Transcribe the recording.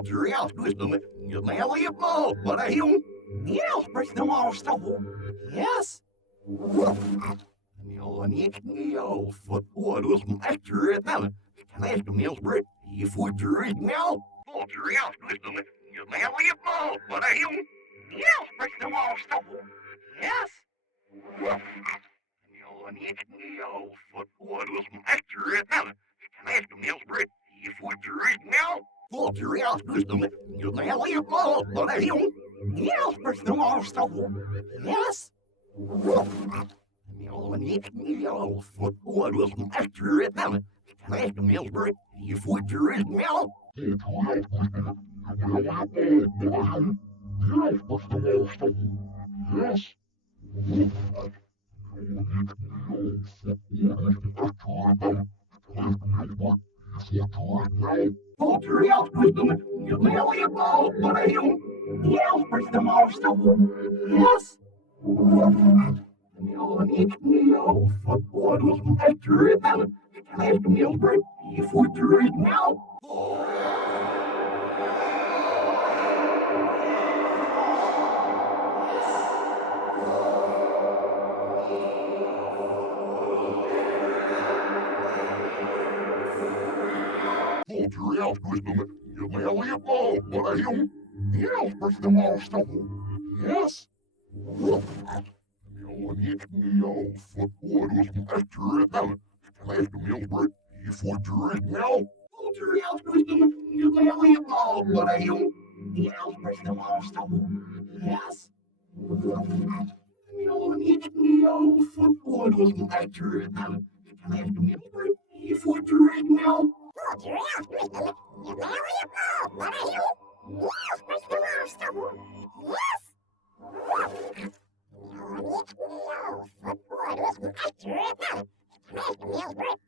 Materiaal toestemmen. Je mij al je bal, maar hij jong. Ja, spreekt hem al stoppen. Yes. Ja, niet nieuw. Wat oorlogs een acteur het nou. Kan hij hem heel breed. Je voert er uit nou. Materiaal toestemmen. Je mij al je bal, maar hij jong. Ja, spreekt hem al stoppen. Yes. Ja, niet nieuw. Wat oorlogs een acteur het nou. Kan hij hem heel breed. Je voert er uit nou. Materiaal toestemmen. Je mij al je bal, maar hij jong. Ja, spreekt hem al stoppen. Yes. Ja, niet nieuw. Wat oorlogs een acteur het nou. Kan hij hem heel breed. Je voert er uit nou. Materiaal toestemmen. Je mij al je bal, maar hij jong. Ja, spreekt hem al stoppen. Yes. Ja, niet nieuw. Wat oorlogs een acteur het nou. Kan hij hem heel breed. Je voert er uit nou. Materiaal toestemmen. Je mij al je bal, maar hij jong. Ja, spreekt hem al stoppen. Yes. Ja, niet nieuw. Wat oorlogs een acteur het nou. Kan hij hem heel breed. Je voert er uit nou. Materiaal toestemmen. Je mij al je bal, maar hij jong. Ja, spreekt hem al stoppen. Yes. Ja, niet nieuw. Wat oorlogs een acteur het nou. Kan hij hem heel breed. Je voert er uit nou. Materiaal toestemmen. Je mij al je bal, maar hij jong. Ja, spreekt hem al stoppen. Yes. Ja, niet nieuw. Wat oorlogs een acteur het nou. Kan hij hem heel breed.